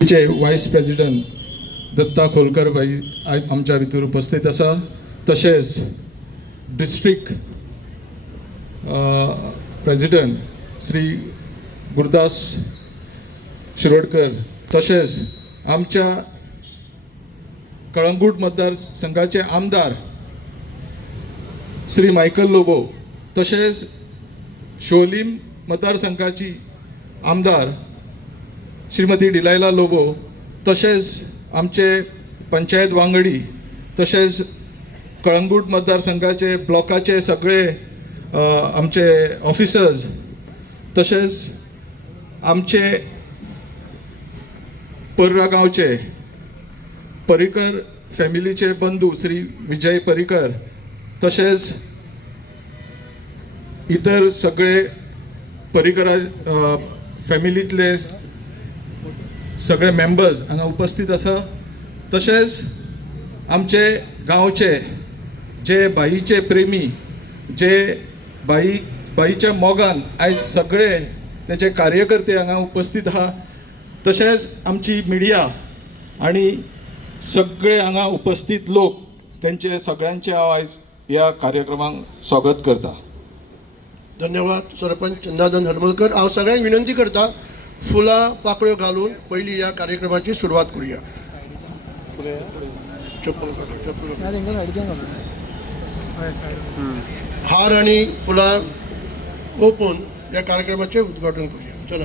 चे वायस प्रेसिडेंट दत्ता खोलकर भाई आमच्या भितर उपस्थित आसा. तशेंच डिस्ट्रिक्ट प्रेसिडेंट श्री गुरदास शिरोडकर, तशेंच आमच्या कळंगूट मतदारसंघाचे आमदार श्री मायकल लोबो, तशेंच शोलीम मतदारसंघाची आमदार श्रीमती डिलायला लोबो, तशेंच आमचे पंचायत वांगडी, तशेंच कळंगूट मतदारसंघाचे ब्लॉकाचे सगळे आमचे ऑफिसर्स, तशेंच आमचे पर्रा गांवचे पर्रीकर फॅमिलीचे बंधू श्री विजय पर्रीकर, तशेंच इतर सगळे पर्रीकर फॅमिलीतले सगळे मेंबर्स हांगा उपस्थित आसा. तशेंच आमचे गांवचे जे बाईचे प्रेमी, जे बाईच्या मोगान आयज सगळे तेचे कार्यकर्ते हांगा उपस्थित आहा. तशेंच आमची मिडिया आणि सगळे हांगा उपस्थित लोक, तेंचे सगळ्यांचे हांव आयज ह्या कार्यक्रमाक स्वागत करता. धन्यवाद सरपंच चंदानंद हरमलकर. हांव सगळ्यांक विनंती करता, फुलां पाकळ्यो घालून पयली ह्या कार्यक्रमाची सुरवात करूया. हार आणि फुलां ओपून ह्या कार्यक्रमाचे उद्घाटन करूया. चला.